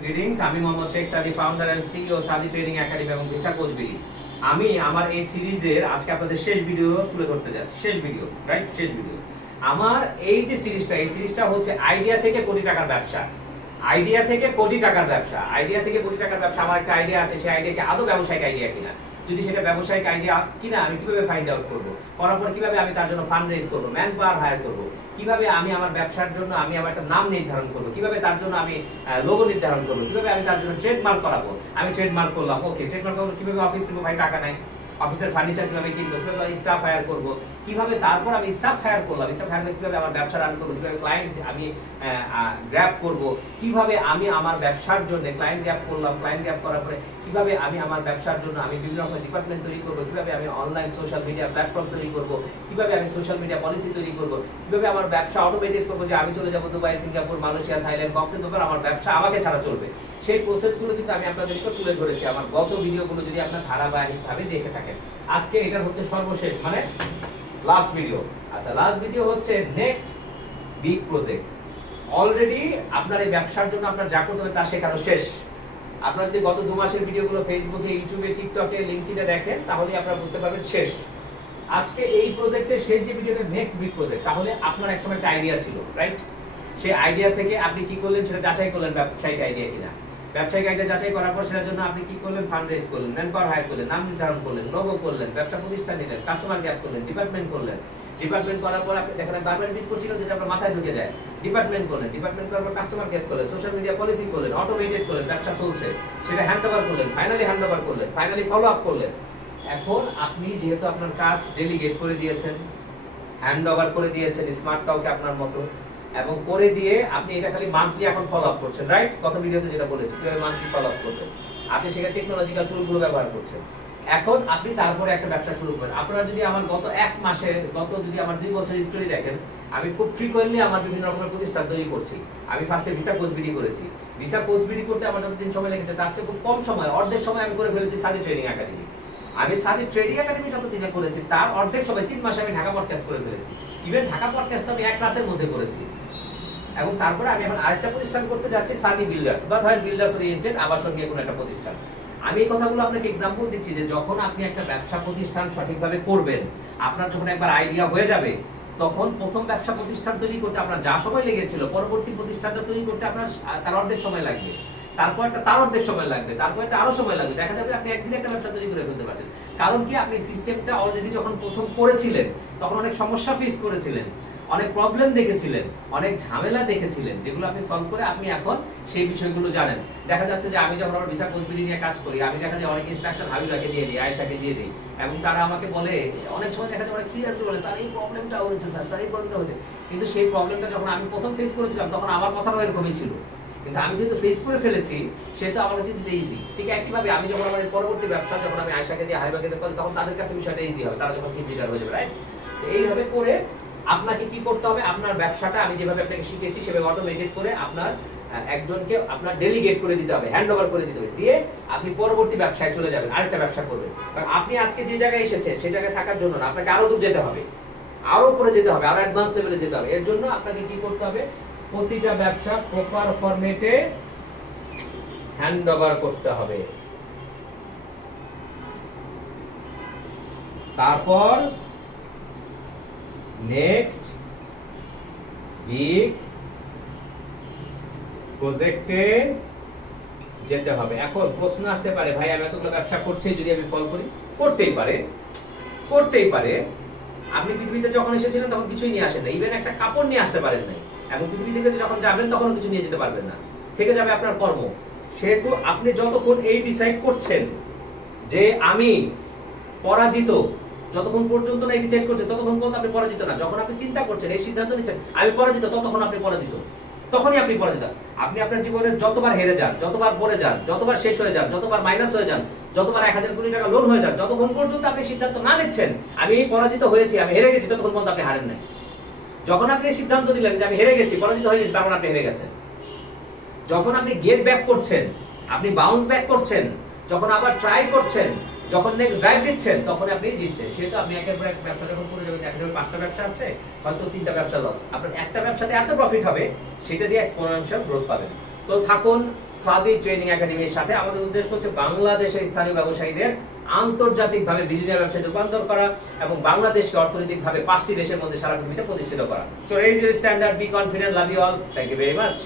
Greetings, আমি মোহাম্মদ শেখ সাদি, founder and CEO সাদি ট্রেনিং একাডেমি এবং ভিসা কোচ বিডি। আমি আমার এই সিরিজের আজকে আপনাদের শেষ ভিডিও তুলে ধরতে যাচ্ছি। শেষ ভিডিও, রাইট? শেষ ভিডিও। আমার এই যে সিরিজটা, এই সিরিজটা হচ্ছে আইডিয়া থেকে কোটি টাকার ব্যবসা। আইডিয়া থেকে কোটি টাকার ব্যবসা। আইডিয়া থেকে কোটি টাকার ব্যবসা। আমার একটা আইডিয়া আছে, সেই আইডিয়া কি আদৌ ব্যবসায়িক আইডিয়া কিনা? যদি সেটা ব্যবসায়িক আইডিয়া কিনা, আমি কিভাবে ফাইন্ড আউট করব? করার পর কিভাবে আমি তার জন্য ফান্ড রেজ করব, ম্যান পাওয়ার হায়ার করব, কিভাবে আমি আমার ব্যবসার জন্য আমি আমার একটা নাম নির্ধারণ করব, কিভাবে তার জন্য আমি লোগো নির্ধারণ করব, কিভাবে আমি তার জন্য ট্রেডমার্ক করাবো। আমি ট্রেডমার্ক করলাম, ওকে, ট্রেডমার্ক করব, কিভাবে অফিস নিব, ভাই টাকা নাই, অফিসের ফার্নিচার কিভাবে কিনবো, কিভাবে স্টাফ হায়ার করব, কিভাবে তারপর আমি স্টাফ হায়ার করলাম, স্টাফ হায়ার করে কিভাবে আমার ব্যবসা রান করবো, কিভাবে ক্লায়েন্ট আমি গ্র্যাব করব, কিভাবে আমি আমার ব্যবসার জন্য ক্লায়েন্ট গ্র্যাব করলাম, ক্লায়েন্ট গ্র্যাব করার পরে কিভাবে আমি আমার ব্যবসার জন্য আমি বিভিন্ন রকমের ডিপার্টমেন্ট তৈরি করব, কিভাবে আমি অনলাইন সোশ্যাল মিডিয়া প্ল্যাটফর্ম তৈরি করব, কিভাবে আমি সোশ্যাল মিডিয়া পলিসি তৈরি করব, কিভাবে আমার ব্যবসা অটোমেটেড করব, যে আমি চলে যাব Dubai, Singapore, Malaysia, Thailand, Cox's Bazar, আমার ব্যবসা আমাকে ছাড়া চলবে। সেই প্রসেসগুলো কিন্তু আমি আপনাদেরকে তুলে ধরেছি আমার গত ভিডিওগুলো, যদি আপনারা ধারাবাহিকভাবে দেখে থাকেন। আজকে এটা হচ্ছে সর্বশেষ, মানে লাস্ট ভিডিও। আচ্ছা, লাস্ট ভিডিও হচ্ছে নেক্সট বিগ প্রজেক্ট। অলরেডি আপনার এই ব্যবসার জন্য আপনার যা করতে হবে তা শেখানো শেষ। আপনারা যদি গত 2 মাসের ভিডিওগুলো ফেসবুকে, ইউটিউবে, টিকটকে, লিংকডইনে দেখেন, তাহলে আপনারা বুঝতে পারবেন শেষ। আজকে এই প্রজেক্টের শেষ যে ভিডিওটা নেক্সট বিগ প্রজেক্ট। তাহলে আপনার একসময় একটা আইডিয়া ছিল, রাইট? সেই আইডিয়া থেকে আপনি কি করলেন, সেটা যাচাই করলেন ব্যবসায়িক আইডিয়া কিনা। ব্যবসায়িক আইডিয়া যাচাই করার পর সেটার জন্য আপনি কি করলেন, ফান্ড রেজ করলেন, ম্যান পাওয়ার হায়ার করলেন, নাম নির্ধারণ করলেন, লোগো করলেন, ব্যবসা প্রতিষ্ঠান নিলেন, কাস্টমার গ্যাপ করলেন, ডিপার্টমেন্ট করলেন। ডিপার্টমেন্ট করার পর আপনি দেখেন বারবার রিপিট করছিলেন, যেটা আপনার মাথায় ঢুকে যায়। ডিপার্টমেন্ট করলেন, ডিপার্টমেন্ট করার পর কাস্টমার গ্যাপ করলেন, সোশ্যাল মিডিয়া পলিসি করলেন, অটোমেটেড করলেন, ব্যবসা চলছে, সেটা হ্যান্ড ওভার করলেন, ফাইনালি হ্যান্ড ওভার করলেন, ফাইনালি ফলো আপ করলেন। এখন আপনি যেহেতু আপনার কাজ ডেলিগেট করে দিয়েছেন, হ্যান্ড ওভার করে দিয়েছেন স্মার্ট কাউকে আপনার মতো, এবং করে দিয়ে আপনি এটা খালি মান্থলি এখন ফলো আপ করছেন, রাইট? গত ভিডিওতে যেটা বলেছি কিভাবে মান্থলি ফলো আপ করবেন, আপনি সেখানে টেকনোলজিক্যাল টুলগুলো ব্যবহার করছেন। এখন আপনি তারপরে একটা ব্যবসা শুরু করেন। আপনারা যদি আমার গত 1 মাসে, যদি আমার 2 বছরের স্টোরি দেখেন, আমি খুব ফ্রিকোয়েন্টলি আমার বিভিন্ন রকমের প্রতিষ্ঠান তৈরি করছি। আমি ফার্স্টে ভিসা কোচ বিডি করেছি। ভিসা কোচ বিডি করতে আমার যতদিন সময় লেগেছে তার চেয়ে খুব কম সময়, অর্ধেক সময় আমি করে ফেলেছি সাদি ট্রেনিং একাডেমি। আমি সাদি ট্রেনিং একাডেমি যতদিনে করেছি তার অর্ধেক সময় 3 মাসে আমি ঢাকা পডকাস্ট করে ফেলেছি। ইভেন ঢাকা পডকাস্ট আমি 1 রাতের মধ্যে করেছি। এবং তারপরে আমি এখন আরেকটা প্রতিষ্ঠান করতে যাচ্ছি, সাদি বিল্ডার্স, বা ধরেন বিল্ডার্স ওরিয়েন্টেড আবাসন নিয়ে কোনো একটা প্রতিষ্ঠান। আমি এই কথাগুলো আপনাকে এক্সাম্পল দিচ্ছি যে যখন আপনি একটা ব্যবসা প্রতিষ্ঠান সঠিকভাবে করবেন, আপনার যখন একবার আইডিয়া হয়ে যাবে, তখন প্রথম ব্যবসা প্রতিষ্ঠান তৈরি করতে আপনার যা সময় লেগেছিল, পরবর্তী প্রতিষ্ঠানটা তৈরি করতে আপনার তার অর্ধেক সময় লাগবে, তারপর একটা তার অর্ধেক সময় লাগবে, তারপর একটা আরো সময় লাগবে। দেখা যাবে আপনি একদিনে একটা ব্যবসা তৈরি করে ফেলতে পারছেন। কারণ কি, আপনি সিস্টেমটা অলরেডি যখন প্রথম করেছিলেন তখন অনেক সমস্যা ফেস করেছিলেন, অনেক প্রবলেম দেখেছিলেন, অনেক ঝামেলা দেখেছিলেন, যেগুলো আপনি সলভ করে আপনি এখন সেই বিষয়গুলো জানেন। দেখা যাচ্ছে যে আমি যখন আমার ভিসা কোচ বিডি নিয়ে কাজ করি, আমি দেখা যায় অনেক ইনস্ট্রাকশন হাবিবাকে দিয়ে দিই, আয়েশাকে দিয়ে দিই, এবং তারা আমাকে বলে, অনেক সময় দেখা যায় অনেক সিরিয়াসলি বলে, স্যার এই প্রবলেমটা হয়েছে, স্যার এই প্রবলেমটা হয়েছে। কিন্তু সেই প্রবলেমটা যখন আমি প্রথম ফেস করেছিলাম তখন আমার কথাও এরকমই ছিল। কিন্তু আমি যেহেতু ফেস করে ফেলেছি, সেহেতু আমার কাছে দিতে ইজি। ঠিক একইভাবে আমি যখন আমার পরবর্তী ব্যবসা, যখন আমি আয়েশাকে দিয়ে হাবিবাকে দিয়ে করি, তখন তাদের কাছে বিষয়টা ইজি হবে, তারা যখন টিম লিডার হয়ে যাবে, রাইট? তো এইভাবে করে আপনাকে কি করতে হবে, আপনার ব্যবসাটা আমি যেভাবে আপনাকে শিখিয়েছি সেভাবে অটোমেটেড করে আপনার একজনকে আপনার ডেলিগেট করে দিতে হবে, হ্যান্ড ওভার করে দিতে হবে, দিয়ে আপনি পরবর্তী ব্যবসায় চলে যাবেন, আরেকটা ব্যবসা করবেন। কারণ আপনি আজকে যে জায়গায় এসেছেন সেই জায়গায় থাকার জন্য না, আপনাকে আরো দূর যেতে হবে, আরো উপরে যেতে হবে, আরো অ্যাডভান্স লেভেলে যেতে হবে। এর জন্য আপনাকে কি করতে হবে, প্রতিটা ব্যবসা প্রপার ফরম্যাটে হ্যান্ড ওভার করতে হবে। তারপর নেক্সট বিগ প্রজেক্টে যেতে হবে। এখন প্রশ্ন আসতে পারে, ভাই আমি এতগুলো ব্যবসা করছি, যদি আমি ফল করি? করতেই পারে, করতেই পারে। আপনি পৃথিবীতে যখন এসেছিলেন তখন কিছুই নিয়ে আসেন না, ইভেন একটা কাপড় নিয়ে আসতে পারেন নাই, এবং পৃথিবী থেকে যখন যাবেন তখন কিছু নিয়ে যেতে পারবেন না, থেকে যাবে আপনার কর্ম। সেহেতু আপনি যতক্ষণ এই ডিসাইড করছেন যে আমি পরাজিত, যতক্ষণ পর্যন্ত না ডিসাইড করছেন ততক্ষণ পর্যন্ত আপনি পরাজিত না। যখন আপনি চিন্তা করছেন, এই সিদ্ধান্ত নিচ্ছেন আমি পরাজিত, ততক্ষণ আপনি পরাজিত, তখনই আপনি পরাজিত। আপনি আপনার জীবনে যতবার হেরে যান, যতবার পড়ে যান, যতবার শেষ হয়ে যান, যতবার মাইনাস হয়ে যান, যতবার 1000 কোটি টাকা লোন হয়ে যান, যতক্ষণ পর্যন্ত আপনি সিদ্ধান্ত না নিচ্ছেন আমি পরাজিত হয়েছি, আমি হেরে গেছি, ততক্ষণ পর্যন্ত আপনি হারেন নাই। যখন আপনি সিদ্ধান্ত নিলেন যে আমি হেরে গেছি, পরাজিত হয়ে গেছি, তখন আপনি হেরে গেছেন। যখন আপনি গেট ব্যাক করছেন, আপনি বাউন্স ব্যাক করছেন, যখন আবার ট্রাই করছেন, যখন নেক্সট ড্রাইভ দিচ্ছেন, তখন আপনি জিতছেন। সেহেতু আপনি একের পর এক ব্যবসা যখন করে যাবেন, একটা 5টা ব্যবসা আছে, হয়তো 3টা ব্যবসা লস, আপনার একটা ব্যবসাতে এত প্রফিট হবে সেটা দিয়ে এক্সপোনেনশিয়াল গ্রোথ পাবেন। তো তো থাকুন সাদি ট্রেনিং একাডেমির সাথে। আমাদের উদ্দেশ্য হচ্ছে বাংলাদেশের স্থানীয় ব্যবসায়ীদের আন্তর্জাতিকভাবে বিলিয়নিয়ার ব্যবসায় রূপান্তর করা এবং বাংলাদেশকে অর্থনৈতিকভাবে 5টি দেশের মধ্যে সারা পৃথিবীতে প্রতিষ্ঠিত করা। So raise your standard, be confident, love you all, thank you very much.